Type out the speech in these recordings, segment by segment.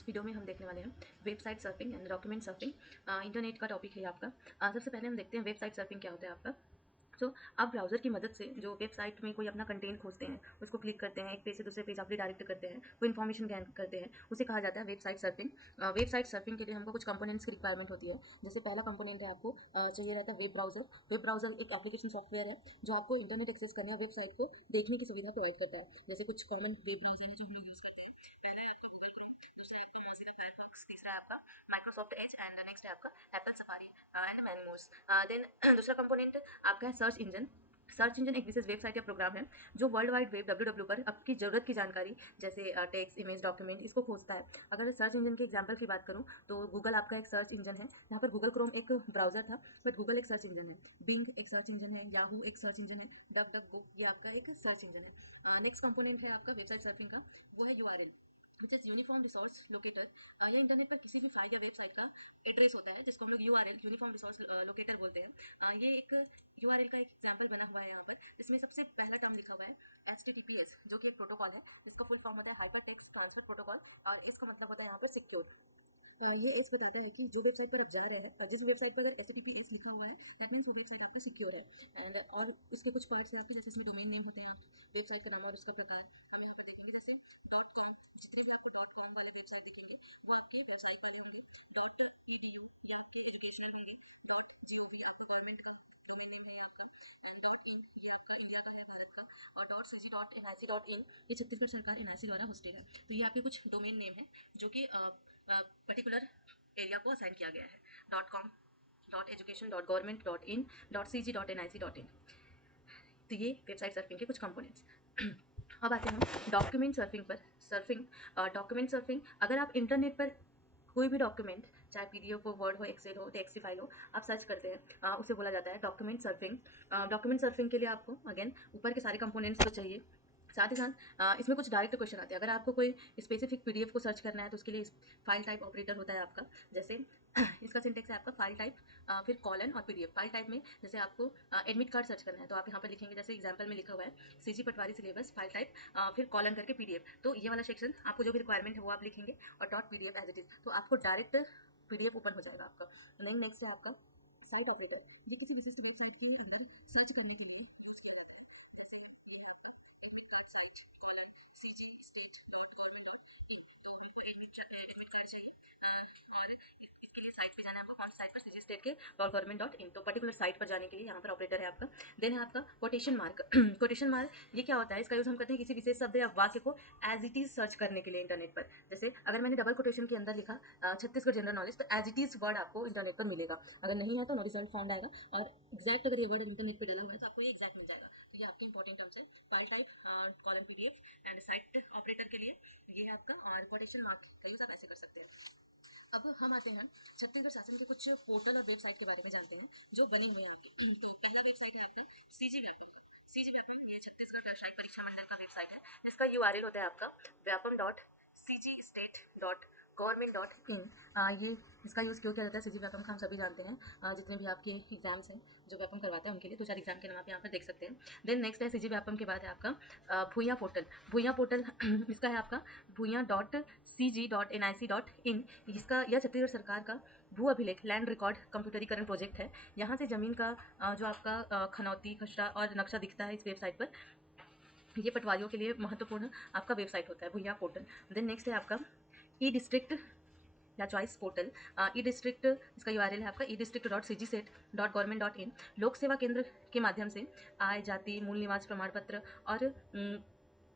इस वीडियो में हम देखने वाले हैं website surfing and document surfing. Internet का टॉपिक है आपका। सबसे पहले हम देखते हैं वेबसाइट सर्फिंग क्या होता है आपका। तो आप ब्राउज़र की मदद से जो वेबसाइट में कोई अपना कंटेंट खोजते हैं, उसको क्लिक करते हैं, एक पेज से दूसरे पेज आप रिडायरेक्ट करते हैं, कोई इन्फॉर्मेशन गैन करते हैं, उसे कहा जाता है वेबसाइट सर्फिंग। वेबसाइट सर्फिंग के लिए हमको कुछ कंपोनेंट्स की रिक्वायरमेंट होती है। जैसे पहला कंपोनेंट है आपको चाहिए रहता है वेब ब्राउज़र। वेब ब्राउज़र एक एप्लीकेशन सॉफ्टवेयर है जो आपको इंटरनेट एक्सेस करने या वेबसाइट को देखने की सुविधा प्रोवाइड करता है। जैसे कुछ कॉमन वेब ब्राउज़र है जो हम लोग यूज़ करते हैं। पहला है आपका गूगल क्रोम, दूसरा है आपका मोज़िला फायरफॉक्स, तीसरा है आपका माइक्रोसॉफ्ट एज एंड नेक्स्ट है आपका Apple Safari and many mores. Then दूसरा कंपोनेंट आपका है सर्च इंजन। सर्च इंजन एक विशेष वेबसाइट या प्रोग्राम है जो वर्ल्ड वाइड वेब डब्ल्यू पर आपकी ज़रूरत की जानकारी जैसे टेक्स्ट, इमेज, डॉक्यूमेंट इसको खोजता है। अगर सर्च इंजन के एग्जांपल की बात करूं तो गूगल आपका एक सर्च इंजन है। यहाँ पर गूगल क्रोम एक ब्राउजर था, बट गूगल एक सर्च इंजन है। बिंग एक सर्च इंजन है, याहू एक सर्च इंजन है, डक डक गो ये आपका एक सर्च इंजन है। नेक्स्ट कंपोनेंट है आपका वेबसाइट सर्फिंग का, वो है URL which is uniform resource locator. ये इंटरनेट पर किसी भी फाइल या वेबसाइट का एड्रेस होता है जिसको हम लोग यूआरएल यूनिफॉर्म रिसोर्स लोकेटर बोलते हैं। ये एक यूआरएल का एक एग्जांपल बना हुआ है यहाँ पर, जिसमें सबसे पहला टर्म लिखा हुआ है HTTPS, जो कि एक प्रोटोकॉल है। इसका फुल फॉर्म होता है हाइपर टेक्स्ट ट्रांसफर प्रोटोकॉल, और इसका मतलब होता है यहाँ पर सिक्योर। ये एस बताता है कि जो वेबसाइट पर आप जा रहे हैं, जिस वेबसाइट पर अगर HTTPS लिखा हुआ है, दैट मीन्स वो वेबसाइट आपका सिक्योर है। एंड और उसके कुछ पार्ट्स हैं आपके, जैसे इसमें डोमेन नेम होते हैं, आप वेबसाइट का नाम और उसका प्रकार हम यहाँ पर देखेंगे। जैसे .com, जितने भी आपको .com वाले वेबसाइट दिखेंगे वो आपके वेबसाइट वाले होंगे। .edu ये आपके एजुकेशनल होंगे। .gov आपका गवर्नमेंट का डोमेन नेम है आपका। एंड .in ये आपका इंडिया का है, भारत का। और .cg.nic.in ये छत्तीसगढ़ सरकार NIC द्वारा होस्टेड है। तो ये आपके कुछ डोमेन नेम है जो कि पर्टिकुलर एरिया को असाइन किया गया है। .com, .education, .government, .in, .cg, .nic, .in। तो ये वेबसाइट सर्फिंग के कुछ कंपोनेंट्स। अब आते हैं डॉक्यूमेंट सर्फिंग पर। सर्फिंग डॉक्यूमेंट सर्फिंग, अगर आप इंटरनेट पर कोई भी डॉक्यूमेंट, चाहे PDF हो, वर्ड हो, एक्सेल हो, टेक्स्ट फाइल हो, आप सर्च करते हैं, उसे बोला जाता है डॉक्यूमेंट सर्फिंग। डॉक्यूमेंट सर्फिंग के लिए आपको अगेन ऊपर के सारे कंपोनेंट्स तो चाहिए, साथ ही साथ इसमें कुछ डायरेक्ट क्वेश्चन आते हैं। अगर आपको कोई स्पेसिफिक PDF को सर्च करना है तो उसके लिए फाइल टाइप ऑपरेटर होता है आपका। जैसे इसका सिंटेक्स है आपका फाइल टाइप, फिर कॉलन और PDF। फाइल टाइप में जैसे आपको एडमिट कार्ड सर्च करना है तो आप यहाँ पर लिखेंगे, जैसे एग्जाम्पल में लिखा हुआ है CG पटवारी सिलेबस फाइल टाइप, फिर कॉलन करके PDF। तो ये वाला सेक्शन आपको जो भी रिक्वायरमेंट है वो आप लिखेंगे और .pdf एज इट इज, तो आपको डायरेक्ट PDF ओपन हो जाएगा आपका। नेक्स्ट है आपका साइट ऑपरेटर, जो किसी विशिष्ट वेबसाइट के अंदर सर्च करने के लिए और इसके लिए साइट पे जाना है आपको, कौन सी साइट पर, CG स्टेट के .government.in। तो पर्टिकुलर साइट पर जाने के लिए यहाँ पर ऑपरेटर है आपका। देन है आपका कोटेशन मार्क। कोटेशन मार्क ये क्या होता है, इसका यूज हम करते हैं किसी विशेष शब्द या वाक्य को एज इट इज सर्च करने के लिए इंटरनेट पर। जैसे अगर मैंने डबल कोटेशन के अंदर लिखा छत्तीसगढ़ जनरल नॉलेज, तो एज इट इज वर्ड आपको इंटरनेट पर मिलेगा। अगर नहीं है तो नो रिजल्ट फाउंड आएगा, और एग्जैक्ट अगर ये वर्ड इंटरनेट पर डाला हुआ है तो आपको ये एग्जैक्ट मिल जाएगा। तो ये आपके इंपॉर्टेंट टर्म्स है। File type, column PDF and site operator के लिए ये है आपका, और कोटेशन मार्क का यूज आप ऐसे कर सकते हैं। अब हम आते हैं छत्तीसगढ़ शासन के कुछ पोर्टल और वेबसाइट के बारे में जानते हैं जो बने हुए हैं आपके। तो पहला वेबसाइट है आपका CG व्यापम। CG व्यापम ये छत्तीसगढ़ व्यावसायिक परीक्षा मंडल का वेबसाइट है, जिसका URL होता है आपका vyapam.cgstate.government.in। ये इसका यूज़ क्यों किया जाता है, CG व्यापम का हम सभी जानते हैं। जितने भी आपके एग्जाम्स हैं जो व्यापम करवाते हैं उनके लिए, 2-4 एग्जाम के नाम आप यहाँ पर देख सकते हैं। देन नेक्स्ट है CG व्यापम के बाद है आपका भूया पोर्टल। भूया पोर्टल इसका है आपका भूया.cg.nic.in। इसका यह छत्तीसगढ़ सरकार का भू अभिलेख लैंड रिकॉर्ड कंप्यूटरीकरण प्रोजेक्ट है। यहाँ से ज़मीन का जो आपका खनौती, खसरा और नक्शा दिखता है इस वेबसाइट पर। ये पटवारियों के लिए महत्वपूर्ण आपका वेबसाइट होता है भूया पोर्टल। देन नेक्स्ट है आपका ई डिस्ट्रिक्ट या चॉइस पोर्टल। ई डिस्ट्रिक्ट इसका URL है आपका e-district.cgset.government.in। लोक सेवा केंद्र के माध्यम से आय, जाति, मूल निवास प्रमाण पत्र और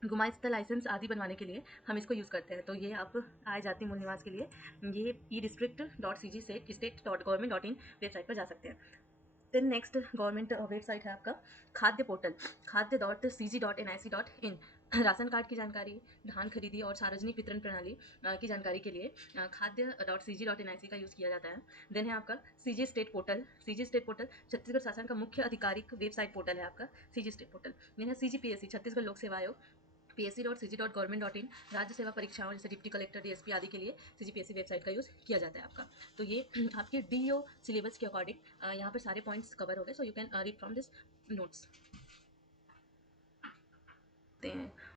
गुमास्ता लाइसेंस आदि बनवाने के लिए हम इसको यूज़ करते हैं। तो ये आप आय, जाति, मूल निवास के लिए ये e-district.cgstate.government.in वेबसाइट पर जा सकते हैं। देन नेक्स्ट गवर्नमेंट वेबसाइट है आपका खाद्य पोर्टल, खाद्य.cg.nic.in। राशन कार्ड की जानकारी, धान खरीदी और सार्वजनिक वितरण प्रणाली की जानकारी के लिए खाद्य.cg.nic का यूज़ किया जाता है। देन है आपका CG state portal. CG state portal Chhattisgarh शासन का मुख्य आधिकारिक वेबसाइट पोर्टल है आपका CG स्टेट पोर्टल। देन है CGPSC छत्तीसगढ़ लोक सेवा आयोग, psc.cg.government.in। राज्य सेवा परीक्षाओं जैसे डिप्टी कलेक्टर, DSP आदि के लिए CGPSC वेबसाइट का यूज़ किया जाता है आपका। तो ये आपके DO सिलेबस के अकॉर्डिंग यहाँ पर सारे पॉइंट्स कवर हो गए। So you can read from this notes हैं।